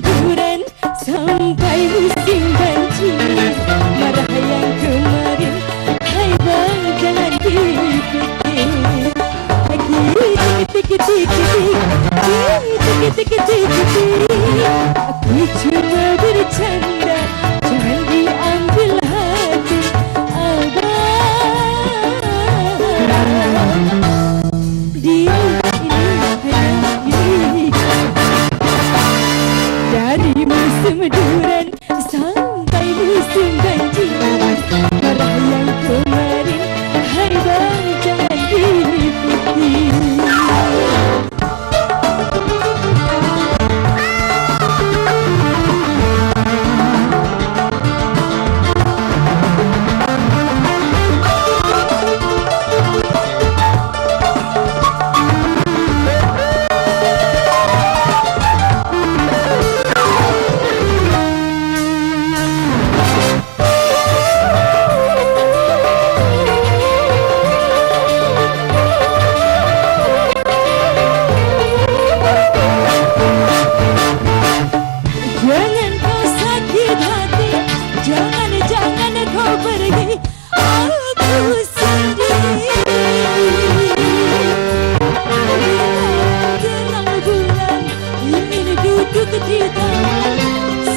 duran sampai musim banjir. Marah yang kemarin, hai bang jangan dipikir. Lagi aku cuma bercanda, jangan diambil hati abang. Dia ini hanya milik, dari musim duran sampai musim banjir. Marah yang kemarin, hai bang jangan dipikir. Jangan kau sakit hati, jangan kau pergi, aku sendiri. Terang bulan ingin duduk di taman,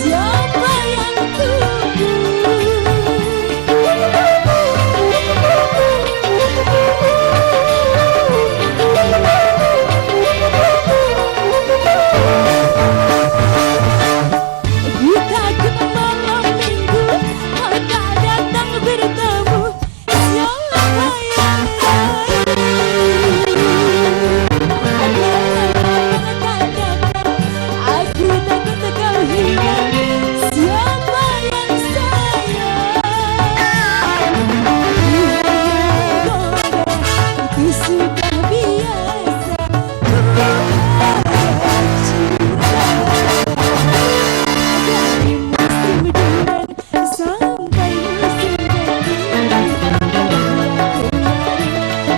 siapa yang tunggu? Kita ke malam minggu, maka datang bertemu, siapa yang rayu? Aku takut kau hilang, siapa yang sayang? Itu sudah biasa, dari musim duran sampai musim banjir.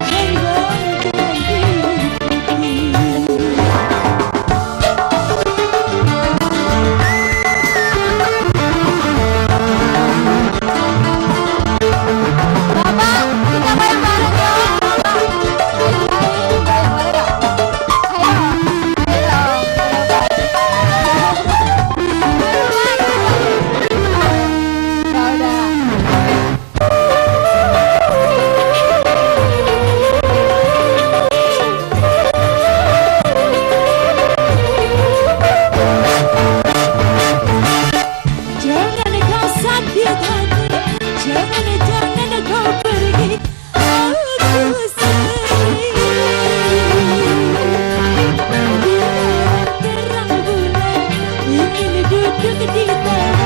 Hai bang jangan dipikir. Bapak, kita main bareng ya. Jangan kau sakit hati, jangan kau pergi, aku sendiri. Terang bulan ingin duduk di taman,